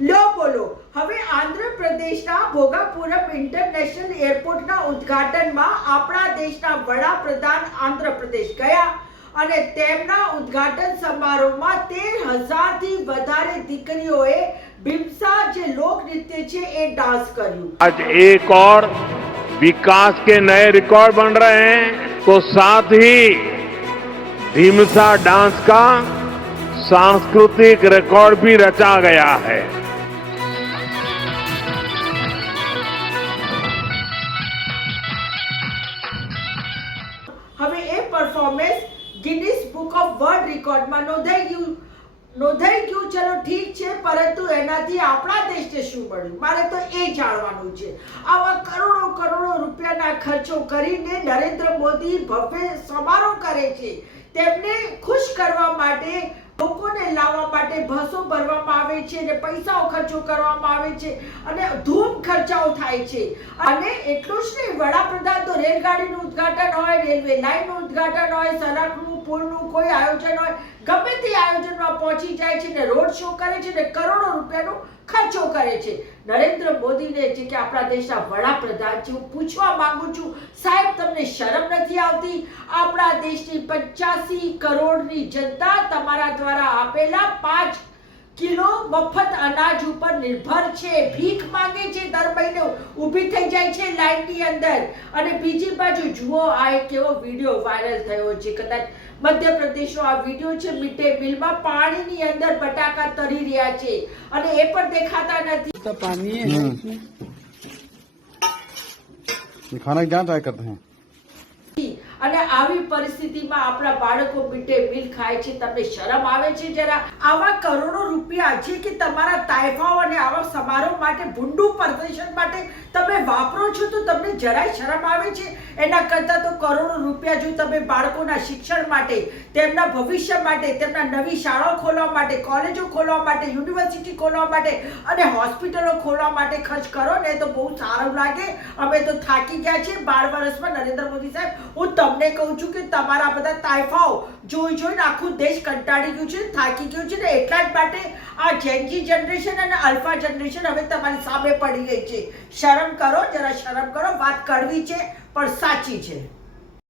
લો બોલો હવે આંધ્રપ્રદેશના ભોગાપુરમ ઇન્ટરનેશનલ એરપોર્ટના ઉદ્ઘાટનમાં આપણા દેશના વડાપ્રધાન આંધ્રપ્રદેશ ગયા અને તેમના ઉદ્ઘાટન સમારોહમાં 13,000 થી વધારે દીકરીઓએ ભીમસા જે લોક નૃત્ય છે એ ડાન્સ કર્યું। आज एक और विकास के नए रिकॉर्ड बन रहे हैं तो साथ ही भीमसा डांस का सांस्कृतिक रिकॉर्ड भी रचा गया है। હવે એ performance Guinness book of world રેકોર્ડમાં નોંધાઈ ગયું। ચલો ઠીક છે, પરંતુ એનાથી આપણા દેશને શું મળ્યું મારે તો એ જાણવાનું છે। આવા કરોડો રૂપિયાના ખર્ચો કરીને નરેન્દ્ર મોદી ભવ્ય સમારોહ કરે છે। તેમને ખુશ કરવા માટે લોકોને લાવવા માટે બસો ભરવામાં આવે છે અને પૈસાઓ ખર્ચો કરવામાં આવે છે અને ધૂમ ખર્ચાઓ થાય છે। અને એટલું જ નહીં, વડાપ્રધાન તો રેલગાડીનું ઉદ્ઘાટન હોય, રેલવે લાઇનનું ઉદ્ઘાટન હોય, સડકનું પુલનું કોઈ આયોજન હોય, ગમે તે આયોજનમાં પહોંચી જાય છે ને રોડ શો કરે છે ને કરોડો રૂપિયાનો ખર્ચો કરે છે। નરેન્દ્ર મોદીને જે કે આપણા દેશના વડાપ્રધાન છે, હું પૂછવા માંગુ છું, સાહેબ તમને શરમ નથી આવતી? આપણા દેશની 85 કરોડની જનતા તમારા દ્વારા આપેલા 5 કિલો મફત અનાજ ઉપર નિર્ભર છે, ભીખ માંગે છે, દર મહિને ઊભી થઈ જાય છે લાઈનની અંદર। અને બીજી બાજુ જુઓ, આ એક એવો વિડીયો વાયરલ થયો છે, કદાચ મધ્યપ્રદેશનો આ વિડીયો છે, મિડ ડે મીલમાં પાણીની અંદર બટાકા તરી રહ્યા છે અને એ પણ દેખાતા નથી। तो पानी है इसमें खाना क्या ट्राई करते हैं। અને આવી પરિસ્થિતિમાં આપણા બાળકો મિડ ડે મીલ ખાય છે, તમને શરમ આવે છે જરા? આવા કરોડો રૂપિયા છે કે તમારા તાઇફાઓ અને આવા સમારોહ માટે, ભૂંડું પ્રદર્શન માટે તમે વાપરો છો, તો તમને જરાય શરમ આવે છે? એના કરતાં તો કરોડો રૂપિયા જો તમે બાળકોના શિક્ષણ માટે, તેમના ભવિષ્ય માટે, તેમના નવી શાળાઓ ખોલવા માટે, કોલેજો ખોલવા માટે, યુનિવર્સિટી ખોલવા માટે અને હોસ્પિટલો ખોલવા માટે ખર્ચ કરો ને તો બહુ સારું લાગે। અમે તો થાકી ગયા છે 12 વર્ષમાં નરેન્દ્ર મોદી સાહેબ। હું તમને કહું છું કે તમારા બધા તાઇફાઓ જોઈને આખું દેશ કંટાળી ગયું છે, થાકી ગયું છે ને એટલા જ માટે આ જેનજી જનરેશન અને અલ્ફા જનરેશન હવે તમારી સામે પડી ગઈ છે। શરમ કરો, જરા શરમ કરો, વાત કડવી છે પણ સાચી છે।